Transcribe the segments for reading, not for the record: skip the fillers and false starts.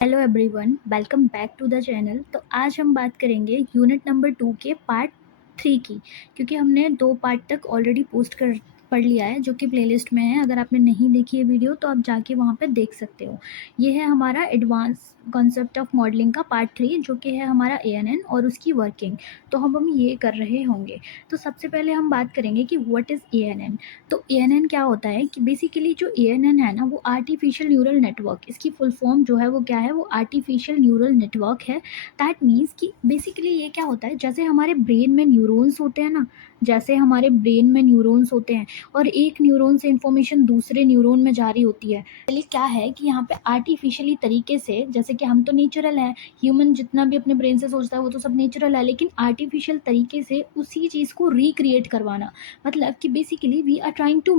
Hello everyone, welcome back to the channel. तो आज हम बात करेंगे यूनिट नंबर 2 के पार्ट 3 की, क्योंकि हमने 2 पार्ट तक ऑलरेडी पोस्ट कर पढ़ लिया है, जो कि प्लेलिस्ट में है। अगर आपने नहीं देखी है वीडियो तो आप जाके वहाँ पे देख सकते हो। ये है हमारा एडवांस कॉन्सेप्ट ऑफ मॉडलिंग का पार्ट 3, जो कि है हमारा एएनएन और उसकी वर्किंग। तो हम ये कर रहे होंगे। तो सबसे पहले हम बात करेंगे कि व्हाट इज़ एएनएन। तो एएनएन क्या होता है कि बेसिकली जो एएनएन है ना, वो आर्टिफिशियल न्यूरल नेटवर्क, इसकी फुल फॉर्म जो है वो क्या है, वो आर्टिफिशियल न्यूरल नेटवर्क है। दैट मीन्स कि बेसिकली ये क्या होता है, जैसे हमारे ब्रेन में न्यूरॉन्स होते हैं ना, जैसे हमारे ब्रेन में न्यूरॉन्स होते हैं और एक न्यूरॉन से इंफॉर्मेशन दूसरे न्यूरॉन में जारी होती है। पहले क्या है कि यहाँ पे आर्टिफिशियली तरीके से, जैसे कि हम तो नेचुरल हैं, ह्यूमन जितना भी अपने ब्रेन से सोचता है वो तो सब नेचुरल है, लेकिन आर्टिफिशियल तरीके से उसी चीज़ को रिक्रिएट करवाना, मतलब कि basically we are trying to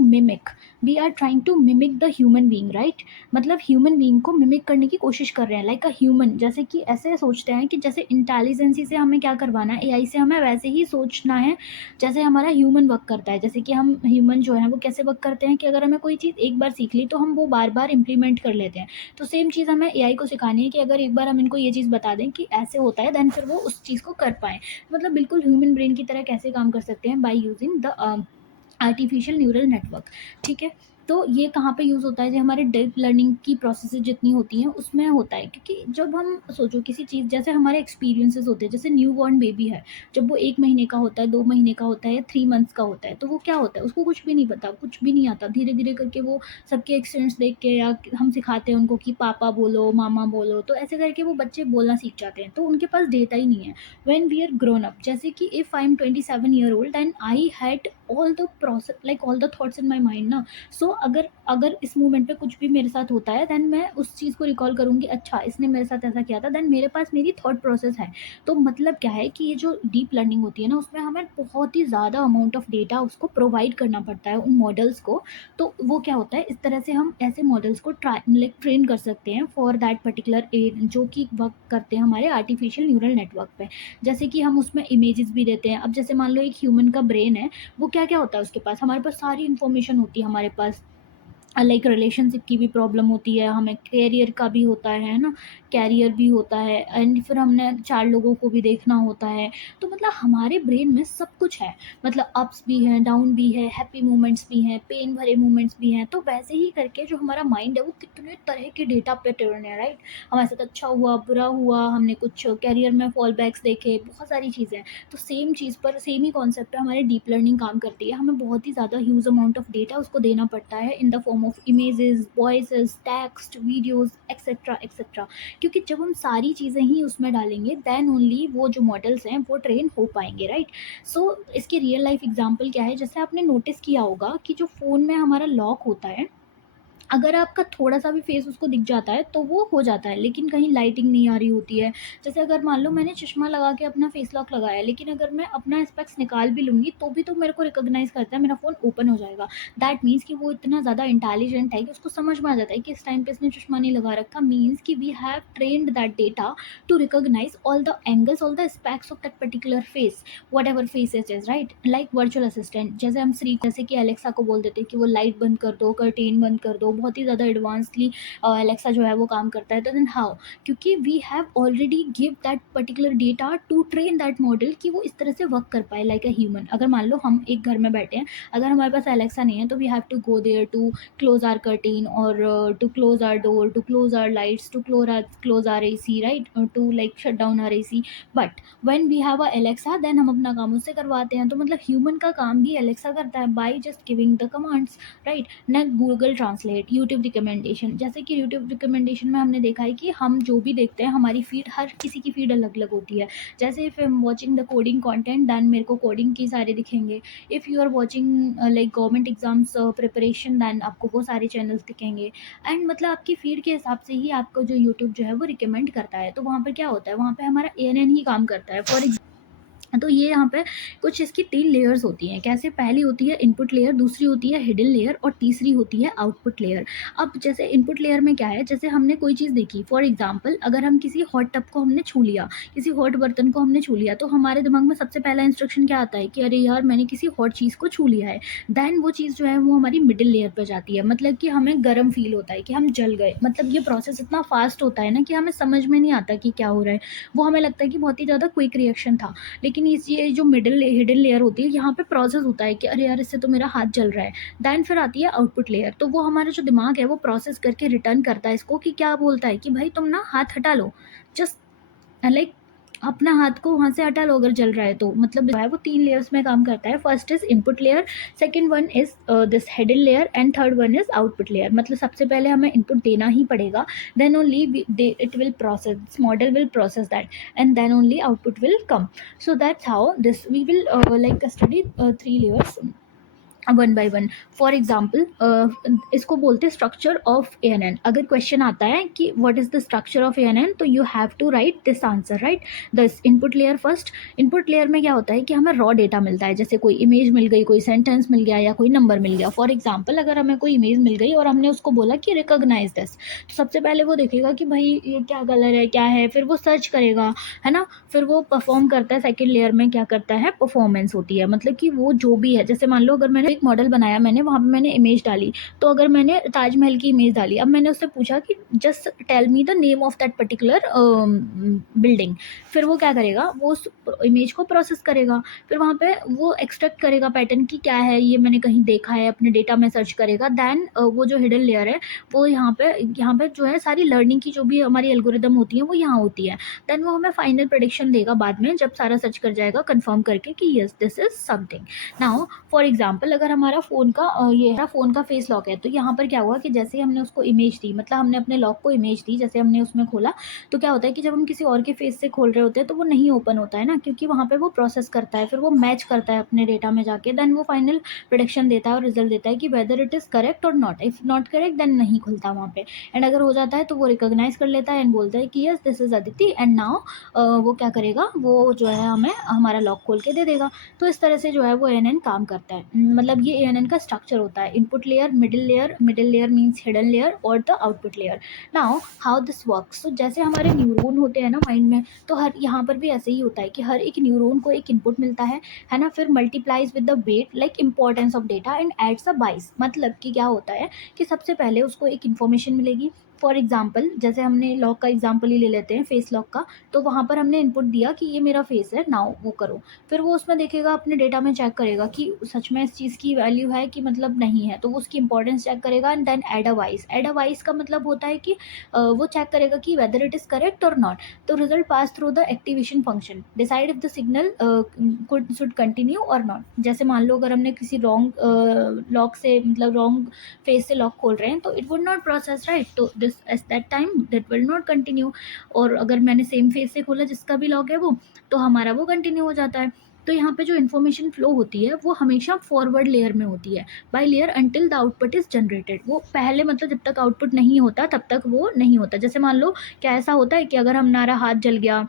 mimic the human being, right. मतलब ह्यूमन बीइंग को मिमिक करने की कोशिश कर रहे हैं, लाइक अ ह्यूमन। जैसे कि ऐसे सोचते हैं कि जैसे इंटेलिजेंसी से हमें क्या करवाना है, एआई से हमें वैसे ही सोचना है जैसे हमारा ह्यूमन वर्क करता है। जैसे कि हम ह्यूमन जो है वो कैसे वर्क करते हैं कि अगर हमें कोई चीज़ एक बार सीख ली तो हम वो बार बार इंप्लीमेंट कर लेते हैं। तो सेम चीज़ हमें एआई को सिखानी है कि अगर एक बार हम इनको ये चीज़ बता दें कि ऐसे होता है, देन फिर वो उस चीज़ को कर पाएँ। मतलब बिल्कुल ह्यूमन ब्रेन की तरह कैसे काम कर सकते हैं, by using the artificial neural network. ठीक है। तो ये कहाँ पे यूज़ होता है, जो हमारे डीप लर्निंग की प्रोसेसेस जितनी होती हैं उसमें होता है। क्योंकि जब हम सोचो किसी चीज़, जैसे हमारे एक्सपीरियंसेस होते हैं, जैसे न्यू बॉर्न बेबी है, जब वो 1 महीने का होता है, 2 महीने का होता है या 3 मंथ्स का होता है, तो वो क्या होता है, उसको कुछ भी नहीं पता, कुछ भी नहीं आता। धीरे धीरे करके वो सबके एक्सेंट्स देख के, या हम सिखाते हैं उनको कि पापा बोलो, मामा बोलो, तो ऐसे करके वो बच्चे बोलना सीख जाते हैं। तो उनके पास डेटा ही नहीं है। When we are grown up, जैसे कि if I am 27 year old and I had all the process, like all the thoughts in my mind ना। सो अगर अगर इस मोमेंट पे कुछ भी मेरे साथ होता है, देन मैं उस चीज़ को रिकॉल करूँगी, अच्छा इसने मेरे साथ ऐसा किया था, देन मेरे पास मेरी थॉट प्रोसेस है। तो मतलब क्या है कि ये जो डीप लर्निंग होती है ना, उसमें हमें बहुत ही ज़्यादा अमाउंट ऑफ डेटा उसको प्रोवाइड करना पड़ता है उन मॉडल्स को। तो वो क्या होता है, इस तरह से हम ऐसे मॉडल्स को लाइक ट्रेन कर सकते हैं फॉर दैट पर्टिकुलर एज, जो कि वर्क करते हैं हमारे आर्टिफिशियल न्यूरल नेटवर्क पे। जैसे कि हम उसमें इमेजेस भी देते हैं। अब जैसे मान लो एक ह्यूमन का ब्रेन है, वो क्या क्या होता है उसके पास, हमारे पास सारी इन्फॉर्मेशन होती है हमारे पास। लाइक रिलेशनशिप की भी प्रॉब्लम होती है, हमें कैरियर का भी होता है ना, कैरियर भी होता है, एंड फिर हमने 4 लोगों को भी देखना होता है। तो मतलब हमारे ब्रेन में सब कुछ है, मतलब अप्स भी हैं, डाउन भी है, हैप्पी मोमेंट्स भी हैं, पेन भरे मोमेंट्स भी हैं। तो वैसे ही करके जो हमारा माइंड है वो कितने तरह के डेटा पे ट्रेन है, राइट। हमारे साथ अच्छा हुआ, बुरा हुआ, हमने कुछ कैरियर में फॉल बैक्स देखे, बहुत सारी चीज़ें। तो सेम चीज़ पर, सेम ही कॉन्सेप्ट पे हमारी डीप लर्निंग काम करती है। हमें बहुत ही ज़्यादा ह्यूज अमाउंट ऑफ डेटा उसको देना पड़ता है in the form of images, voices, text, videos, etcetera etcetera. क्योंकि जब हम सारी चीज़ें ही उसमें डालेंगे, देन ओनली वो जो मॉडल्स हैं वो ट्रेन हो पाएंगे, राइट। सो इसकी रियल लाइफ एग्जांपल क्या है, जैसे आपने नोटिस किया होगा कि जो फ़ोन में हमारा लॉक होता है, अगर आपका थोड़ा-सा भी फेस उसको दिख जाता है, तो वो हो जाता है, लेकिन कहीं लाइटिंग नहीं आ रही होती है। जैसे अगर मान लो मैंने चश्मा लगा के अपना फेस लॉक लगाया है, लेकिन अगर मैं अपना स्पेक्स निकाल भी लूँगी, तो भी तो मेरे को रिकॉग्नाइज़ करता है, मेरा फ़ोन ओपन हो जाएगा। दैट मीन्स कि वो इतना ज़्यादा इंटेलिजेंट है कि उसको समझ में आ जाता है कि इस टाइम पे इसने चश्मा नहीं लगा रखा। मीन्स कि we have trained that data to recognise all the angles, all the specs of that particular face, whatever face it is, right. Like virtual assistant, जैसे हम श्री जैसे कि एलेक्सा को बोल देते हैं कि वो लाइट बंद कर दो, कर्टेन बंद कर दो, बहुत ही ज़्यादा एडवांसली एलेक्सा जो है वो काम करता है। तो देन हाउ, क्योंकि we have already give that particular data to train that model कि वो इस तरह से वर्क कर पाए लाइक अ ह्यूमन। अगर मान लो हम एक घर में बैठे हैं, अगर हमारे पास एलेक्सा नहीं है, तो we have to go there to close our curtain, और to close our door, to close our lights, to close our AC, right, to like shut down our AC. But when we have a Alexa, then हम अपना काम उससे करवाते हैं। तो मतलब human का काम भी एलेक्सा करता है by just giving the commands, right. ना गूगल ट्रांसलेट, यूट्यूब रिकमेंडेशन, जैसे कि यूट्यूब रिकमेंडेशन में हमने देखा है कि हम जो भी देखते हैं, हमारी फीड, हर किसी की फीड अलग अलग होती है। जैसे if I am watching the coding content, then मेरे को कोडिंग की सारे दिखेंगे। If you are watching like government exams preparation, then आपको वो सारे चैनल्स दिखेंगे। एंड मतलब आपकी फीड के हिसाब से ही आपको जो यूट्यूब जो है वो रिकमेंड करता है। तो वहाँ पर क्या होता है, वहाँ पर हमारा ए ही काम करता है। फॉर तो ये यहाँ पे कुछ इसकी 3 लेयर्स होती हैं। कैसे? पहली होती है इनपुट लेयर, दूसरी होती है हिडन लेयर और तीसरी होती है आउटपुट लेयर। अब जैसे इनपुट लेयर में क्या है, जैसे हमने कोई चीज़ देखी, फॉर एग्जांपल अगर हम किसी हॉट टब को हमने छू लिया, किसी हॉट बर्तन को हमने छू लिया, तो हमारे दिमाग में सबसे पहला इंस्ट्रक्शन क्या आता है कि अरे यार मैंने किसी हॉट चीज़ को छू लिया है। देन वो चीज़ जो है वो हमारी मिडल लेयर पे जाती है, मतलब कि हमें गर्म फील होता है कि हम जल गए। मतलब ये प्रोसेस इतना फास्ट होता है ना कि हमें समझ में नहीं आता कि क्या हो रहा है। वो हमें लगता है कि बहुत ही ज़्यादा क्विक रिएक्शन था। लेकिन ये जो हिडन लेयर होती है, यहाँ पे प्रोसेस होता है कि अरे यार इससे तो मेरा हाथ जल रहा है। देन फिर आती है आउटपुट लेयर, तो वो हमारा जो दिमाग है वो प्रोसेस करके रिटर्न करता है इसको, कि क्या बोलता है कि भाई तुम ना हाथ हटा लो, जस्ट लाइक अपना हाथ को वहाँ से हटा लो अगर जल रहा है तो। मतलब जो है वो 3 लेयर्स में काम करता है। First is input layer, second one is this hidden layer and third one is output layer. मतलब सबसे पहले हमें इनपुट देना ही पड़ेगा, then only it will process, this model will process that, and then only output will come. So that's how this we will like study 3 layers one by one. For example इसको बोलते हैं structure of A N N. अगर question आता है कि what is the structure of A N N, तो you have to write this answer, right. This input layer first. Input layer में क्या होता है कि हमें रॉ डेटा मिलता है, जैसे कोई इमेज मिल गई, कोई सेंटेंस मिल गया या कोई नंबर मिल गया। फॉर एग्जाम्पल अगर हमें कोई इमेज मिल गई और हमने उसको बोला कि रिकॉग्नाइज दिस, तो सबसे पहले वो देखेगा कि भाई ये क्या कलर है, क्या है, फिर वो सर्च करेगा, है ना। फिर वो परफॉर्म करता है। सेकेंड लेयर में क्या करता है, परफॉर्मेंस होती है, मतलब कि वो जो भी है, जैसे मान लो अगर मैंने एक मॉडल बनाया, मैंने वहाँ पे मैंने इमेज डाली, तो अगर मैंने ताजमहल की इमेज डाली, अब मैंने उससे पूछा कि just tell me the name of that particular building, फिर वो क्या करेगा, वो उस इमेज को प्रोसेस करेगा, फिर वहाँ पे वो एक्सट्रैक्ट करेगा पैटर्न की क्या है, ये मैंने कहीं देखा है, अपने डेटा में सर्च करेगा। देन वो जो हिडन लेयर है वो यहाँ पे जो है सारी लर्निंग की जो भी हमारी एल्गोरिदम होती है वो यहाँ होती है। देन वो हमें फाइनल प्रेडिक्शन देगा बाद में, जब सारा सर्च कर जाएगा कंफर्म करके कि yes this is something. Now for example अगर हमारा फ़ोन का फ़ोन का फेस लॉक है, तो यहाँ पर क्या हुआ कि जैसे ही हमने उसको इमेज दी, मतलब हमने अपने लॉक को इमेज दी, जैसे हमने उसमें खोला, तो क्या होता है कि जब हम किसी और के फेस से खोल रहे होते हैं तो वो नहीं ओपन होता है ना, क्योंकि वहाँ पे वो प्रोसेस करता है, फिर वो मैच करता है अपने डेटा में जाके, देन वो फाइनल प्रोडिक्शन देता है और रिजल्ट देता है कि वेदर इट इज़ करेक्ट और not. If not correct then नहीं खुलता वहाँ पे, एंड अगर हो जाता है तो वो रिकॉग्नाइज कर लेता है एंड बोलता है कि yes this is Aditi, and now वो क्या करेगा, वो जो है हमें हमारा लॉक खोल के दे देगा। तो इस तरह से जो है वो एएनएन काम करता है। मतलब ये एएनएन का स्ट्रक्चर होता है, input layer, middle layer means hidden layer और the output layer. Now how this works, तो जैसे हमारे न्यूरॉन होते हैं ना माइंड में, तो हर यहाँ पर भी ऐसे ही होता है कि हर एक न्यूरॉन को एक इनपुट मिलता है ना, फिर multiplies with the weight like importance of data and adds a bias. मतलब कि क्या होता है कि सबसे पहले उसको एक इन्फॉर्मेशन मिलेगी। फॉर एग्जाम्पल जैसे हमने लॉक का एग्जाम्पल ही ले लेते हैं, फेस लॉक का, तो वहाँ पर हमने इनपुट दिया कि ये मेरा फेस है, नाउ वो करो। फिर वो उसमें देखेगा, अपने डेटा में चेक करेगा कि सच में इस चीज़ की वैल्यू है कि मतलब नहीं है, तो वो उसकी इंपॉर्टेंस चेक करेगा and then add a bias. Add a bias का मतलब होता है कि वो चेक करेगा कि वेदर इट इज़ करेक्ट और नॉट। तो result pass through the activation function decide if the signal could should continue और नॉट। जैसे मान लो अगर हमने किसी रॉन्ग लॉक से, मतलब रॉन्ग फेस से लॉक खोल रहे हैं, तो it would not process, right. तो this at that time that will not continue. और अगर मैंने सेम फेस से खोला जिसका भी लॉक है वो, तो हमारा वो कंटिन्यू हो जाता है। तो यहाँ पे जो इन्फॉर्मेशन फ्लो होती है वो हमेशा फॉरवर्ड लेयर में होती है, by layer until the output is generated. वो पहले, मतलब जब तक आउटपुट नहीं होता तब तक वो नहीं होता। जैसे मान लो क्या ऐसा होता है कि अगर हमारा हाथ जल गया,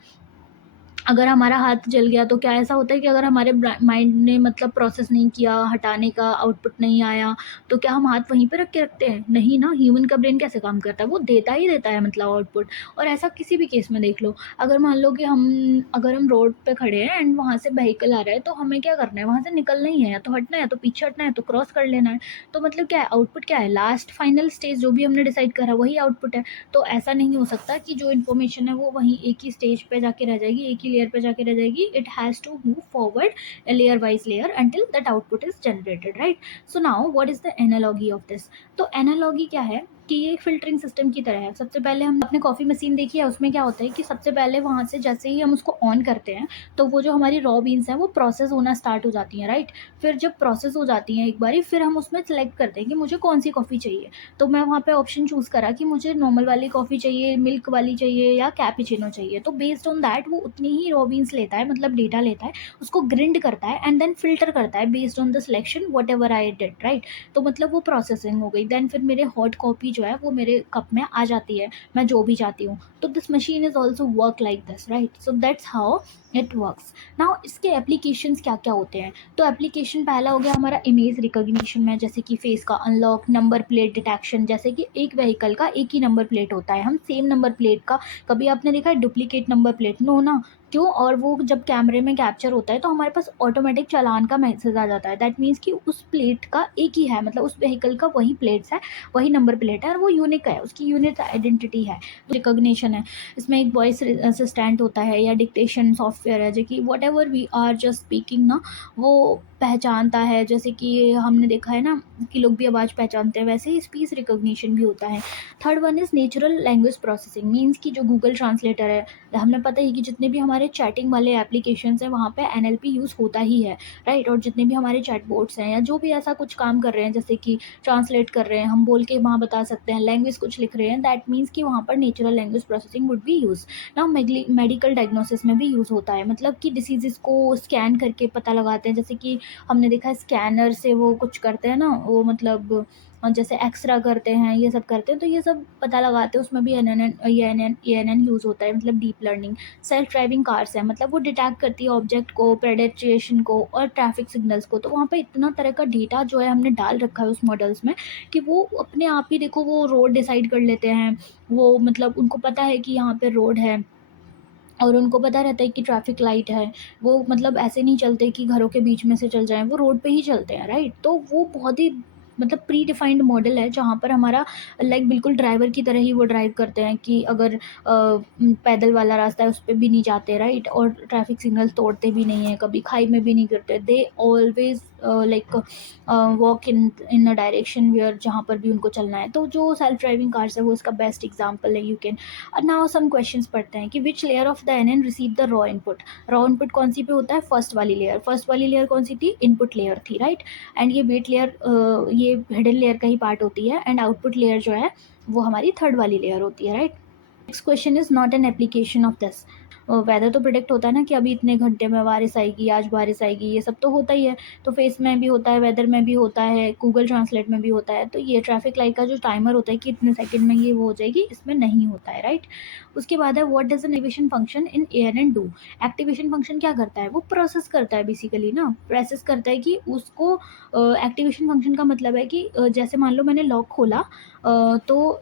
अगर हमारा हाथ जल गया, तो क्या ऐसा होता है कि अगर हमारे माइंड ने मतलब प्रोसेस नहीं किया, हटाने का आउटपुट नहीं आया, तो क्या हम हाथ वहीं पे रख के रखते हैं? नहीं ना। ह्यूमन का ब्रेन कैसे काम करता है, वो देता ही देता है मतलब आउटपुट। और ऐसा किसी भी केस में देख लो, अगर मान लो कि अगर हम रोड पे खड़े हैं एंड वहाँ से व्हीकल आ रहा है, तो हमें क्या करना है, वहाँ से निकलना ही है, या तो हटना है, या तो पीछे हटना है, तो क्रॉस कर लेना है। तो मतलब क्या है, आउटपुट क्या है, लास्ट फाइनल स्टेज जो भी हमने डिसाइड करा वही आउटपुट है। तो ऐसा नहीं हो सकता कि जो इन्फॉर्मेशन है वो वहीं एक ही स्टेज पे जाके रह जाएगी, एक ही लेयर पे जाके रह जाएगी। It has to move forward layer wise layer until that output is generated, right. So now what is the analogy of this. तो एनालॉगी क्या है कि ये फिल्टरिंग सिस्टम की तरह है। सबसे पहले हम अपने कॉफ़ी मशीन देखी है, उसमें क्या होता है कि सबसे पहले वहाँ से जैसे ही हम उसको ऑन करते हैं, तो वो जो हमारी रॉ बीन्स हैं वो प्रोसेस होना स्टार्ट हो जाती हैं, राइट। फिर जब प्रोसेस हो जाती हैं एक बारी, फिर हम उसमें सेलेक्ट करते हैं कि मुझे कौन सी कॉफ़ी चाहिए। तो मैं वहाँ पे ऑप्शन चूज़ करा कि मुझे नॉर्मल वाली कॉफ़ी चाहिए, मिल्क वाली चाहिए, या कैपुचिनो चाहिए। तो बेस्ड ऑन दैट वो उतनी ही रॉ बीन्स लेता है, मतलब डेटा लेता है, उसको ग्रिंड करता है एंड देन फिल्टर करता है based on the selection what ever I did, right. तो मतलब वो प्रोसेसिंग हो गई। देन फिर मेरे हॉट कॉफ़ी जो है वो मेरे कप में आ जाती है, मैं जो भी चाहती हूँ। तो this machine is also work like this, right? So that's how it works. Now इसके एप्लीकेशंस क्या क्या होते हैं? तो एप्लीकेशन पहला हो गया हमारा इमेज रिकॉग्निशन में, जैसे कि फेस का अनलॉक, नंबर प्लेट डिटेक्शन। जैसे कि एक व्हीकल का एक ही नंबर प्लेट होता है, हम सेम नंबर प्लेट का, कभी आपने देखा है डुप्लीकेट नंबर प्लेट? नो ना, क्यों? और वो जब कैमरे में कैप्चर होता है तो हमारे पास ऑटोमेटिक चालान का मैसेज आ जाता है। दैट मीन्स कि उस प्लेट का एक ही है, मतलब उस व्हीकल का वही प्लेट्स है, वही नंबर प्लेट है, और वो यूनिक है, उसकी यूनिक आइडेंटिटी है। रिकॉग्निशन है, इसमें एक वॉइस असिस्टेंट होता है या डिक्टेशन सॉफ्टवेयर है, जो कि whatever we are just speaking ना, वो पहचानता है। जैसे कि हमने देखा है ना कि लोग भी आवाज़ पहचानते हैं, वैसे ही स्पीच रिकॉग्निशन भी होता है। Third one is natural language processing, means कि जो गूगल ट्रांसलेटर है, हमें पता ही कि जितने भी हमारे चैटिंग वाले एप्लीकेशंस हैं वहाँ पे एनएलपी यूज़ होता ही है, राइट? और जितने भी हमारे चैटबॉट्स हैं या जो भी ऐसा कुछ काम कर रहे हैं, जैसे कि ट्रांसलेट कर रहे हैं, हम बोल के वहाँ बता सकते हैं, लैंग्वेज कुछ लिख रहे हैं, दैट मीन्स कि वहाँ पर natural language processing would be use. ना मेडिकल डायग्नोसिस में भी यूज़ होता है, मतलब कि डिसीज़ को स्कैन करके पता लगाते हैं। जैसे कि हमने देखा है स्कैनर से वो कुछ करते हैं ना, वो मतलब जैसे एक्सरा करते हैं, ये सब करते हैं, तो ये सब पता लगाते हैं, उसमें भी एन एन यूज़ होता है, मतलब deep learning. Self driving cars है, मतलब वो डिटेक्ट करती है ऑब्जेक्ट को, प्रेडेस्ट्रेशन को और ट्रैफिक सिग्नल्स को। तो वहाँ पे इतना तरह का डेटा जो है हमने डाल रखा है उस मॉडल्स में कि वो अपने आप ही देखो वो रोड डिसाइड कर लेते हैं। वो मतलब उनको पता है कि यहाँ पे रोड है, और उनको पता रहता है कि ट्रैफिक लाइट है। वो मतलब ऐसे नहीं चलते कि घरों के बीच में से चल जाएँ, वो रोड पे ही चलते हैं, राइट? तो वो बहुत ही मतलब प्री डिफाइंड मॉडल है, जहाँ पर हमारा लाइक बिल्कुल ड्राइवर की तरह ही वो ड्राइव करते हैं कि अगर पैदल वाला रास्ता है उस पे भी नहीं जाते, राइट? और ट्रैफिक सिग्नल तोड़ते भी नहीं हैं, कभी खाई में भी नहीं गिरते। They always like walk in a direction where, जहाँ पर भी उनको चलना है। तो जो सेल्फ ड्राइविंग कार्स है वो इसका बेस्ट एग्जांपल है। You can now some questions पढ़ते हैं कि which layer of the NN receive the raw input. Raw input कौन सी पे होता है? फर्स्ट वाली लेयर। फर्स्ट वाली लेयर कौन सी थी? इनपुट लेयर थी, राइट? एंड ये वेट लेयर ये हिडन लेयर का ही पार्ट होती है, एंड आउटपुट लेयर जो है वो हमारी थर्ड वाली लेयर होती है, right? Next question is not an application of this. Weather तो प्रिडिक्ट होता है ना कि अभी इतने घंटे में बारिश आएगी, आज बारिश आएगी, ये सब तो होता ही है। तो फेस में भी होता है, वेदर में भी होता है, गूगल ट्रांसलेट में भी होता है। तो ये ट्रैफिक लाइट का जो टाइमर होता है कि इतने सेकंड में ये वो हो जाएगी, इसमें नहीं होता है, राइट? उसके बाद है what does N activation function in ANN do. Activation function क्या करता है? वो प्रोसेस करता है, बेसिकली ना प्रोसेस करता है कि उसको एक्टिवेशन फंक्शन का मतलब है कि जैसे मान लो मैंने लॉक खोला, तो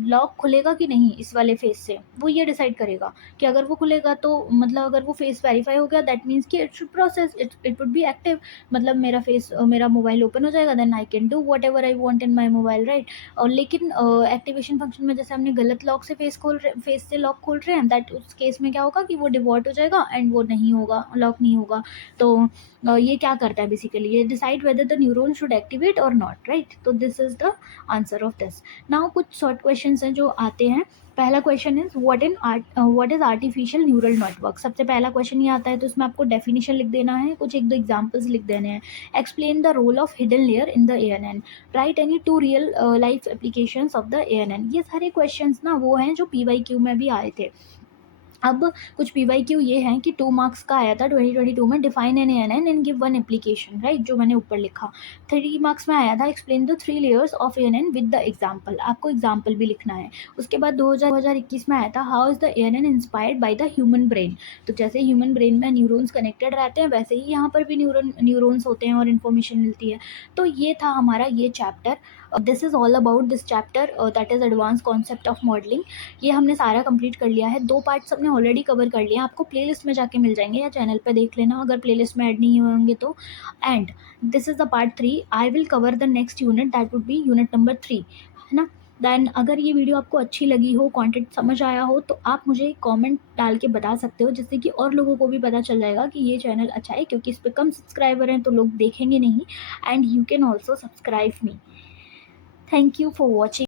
लॉक खुलेगा कि नहीं इस वाले फेस से, वो ये डिसाइड करेगा कि अगर वो खुलेगा तो मतलब अगर वो फेस वेरीफाई हो गया, दैट मीन्स कि it should process, it would be active. मतलब मेरा फेस मेरा मोबाइल ओपन हो जाएगा, then I can do whatever I want in my mobile, right? और लेकिन एक्टिवेशन फंक्शन में जैसे हमने गलत लॉक से फेस से लॉक खोल रहे हैं, दैट उस केस में क्या होगा कि वो डिवॉल्ट हो जाएगा एंड वो नहीं होगा, लॉक नहीं होगा। तो ये क्या करता है बेसिकली? ये decide whether the neuron should activate और नॉट, राइट? तो this is the answer of this. Now कुछ शॉर्ट क्वेश्चंस हैं जो आते हैं। पहला question is what is artificial neural network. सबसे पहला क्वेश्चन ये आता है, तो इसमें आपको डेफिनेशन लिख देना है, कुछ एक दो एग्जांपल्स लिख देने हैं। Explain the role of hidden layer in the ANN. Write any two real life applications of the ANN. ये सारे क्वेश्चंस ना वो हैं जो पीवाईक्यू में भी आए थे। अब कुछ पीवाईक्यू ये हैं कि 2 मार्क्स का आया था 2022 में, define an ANN and give one application, right? जो मैंने ऊपर लिखा। 3 मार्क्स में आया था explain the 3 layers of ANN with the example. आपको एग्जांपल भी लिखना है। उसके बाद 2021 में आया था how is the ANN inspired by the human brain. तो जैसे ह्यूमन ब्रेन में न्यूरॉन्स कनेक्टेड रहते हैं, वैसे ही यहाँ पर भी न्यूरॉन्स होते हैं और इन्फॉर्मेशन मिलती है। तो ये था हमारा ये chapter. This is all about this chapter, that is advance concept of modelling. ये हमने सारा कंप्लीट कर लिया है। 2 पार्ट्स हमने ऑलरेडी कवर कर लिया, आपको प्लेलिस्ट में जाके मिल जाएंगे या चैनल पे देख लेना अगर प्लेलिस्ट में ऐड नहीं हुए होंगे तो। And this is the part 3। I will cover the next unit, that would be unit number 3, है ना? देन अगर ये वीडियो आपको अच्छी लगी हो, कंटेंट समझ आया हो, तो आप मुझे कमेंट डाल के बता सकते हो, जिससे कि और लोगों को भी पता चल जाएगा कि ये चैनल अच्छा है, क्योंकि इस पर कम सब्सक्राइबर हैं तो लोग देखेंगे नहीं। And you can also subscribe me. Thank you for watching.